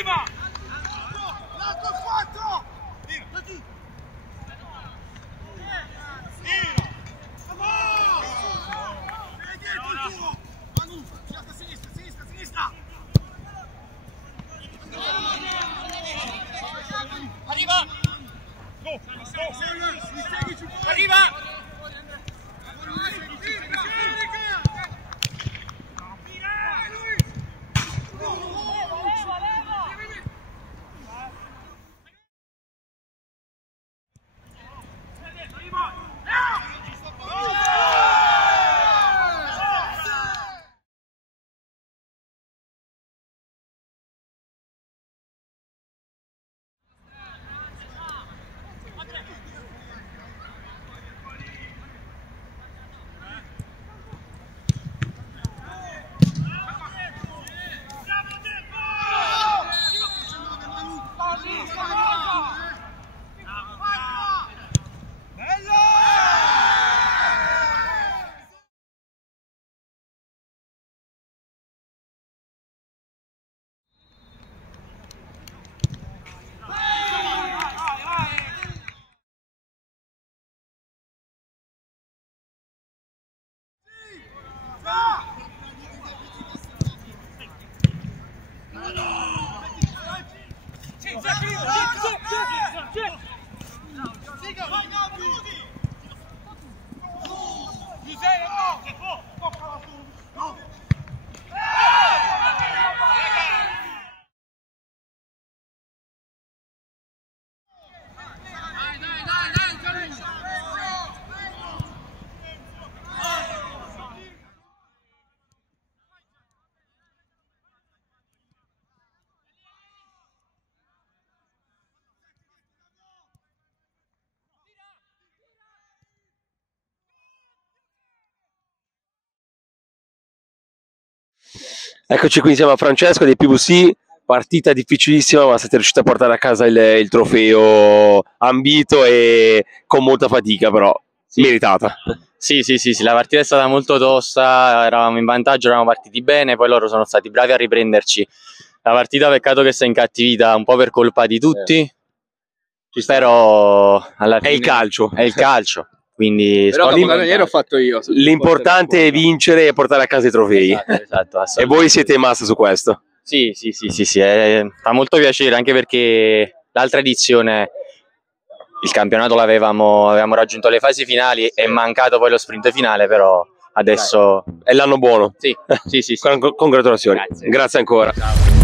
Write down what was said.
Arriva! Lato 4! Manu, sinistra! Arriva! Arriva! Eccoci qui insieme a Francesco dei PVC, partita difficilissima ma siete riusciti a portare a casa il trofeo ambito e con molta fatica però meritata. Sì, la partita è stata molto tosta, eravamo in vantaggio, eravamo partiti bene, poi loro sono stati bravi a riprenderci. La partita peccato che sia incattivita un po' per colpa di tutti, però alla fine È il calcio. È il calcio. Quindi Però l'ho fatto io. L'importante è vincere e portare a casa i trofei. Esatto, E voi siete in massa su questo. Sì, fa molto piacere anche perché l'altra edizione il campionato avevamo raggiunto le fasi finali, è mancato poi lo sprint finale, però adesso È l'anno buono. sì. Congratulazioni. Grazie. Grazie ancora. Ciao.